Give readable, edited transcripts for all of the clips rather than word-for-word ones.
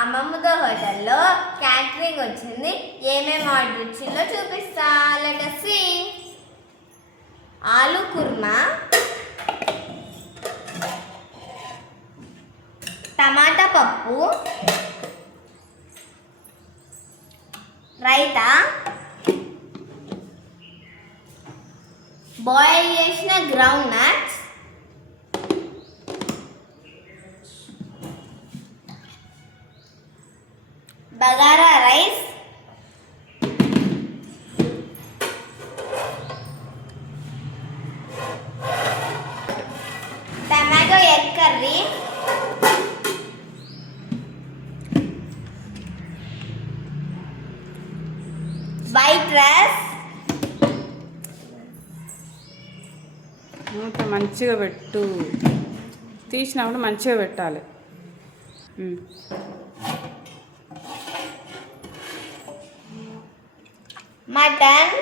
అమ్మమ్మతో హోటల్లో క్యాటరింగ్ వచ్చింది. ఏమేమి ఆర్డర్ ఇచ్చిందో చూపిస్తా. Let us see. ఆలు కుర్మా, టమాటా పప్పు, రైతా, బాయిల్ చేసిన ground nuts, bagara rice, tomato egg curry, white rice. మూత మంచిగా పెట్టు, తీసినప్పుడు మంచిగా పెట్టాలి. మటన్,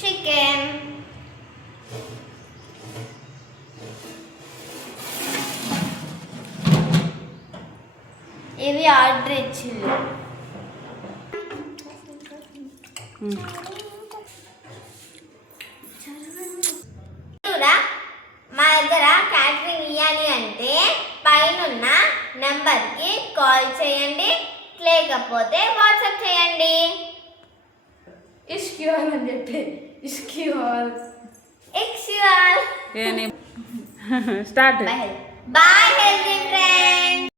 చికెన్, ఇవి ఆర్డర్ ఇచ్చింది. మా దగ్గర క్యాటరింగ్ ఇవ్వాలి అంటే పైన నెంబర్కి కాల్ చేయండి, లేకపోతే వాట్సాప్ చేయండి. ఇష్క్యూఆర్ అని చెప్పి ఇష్క్యూఆర్ ఇష్క్యూఆర్ స్టార్ట్. Bye healthy friends.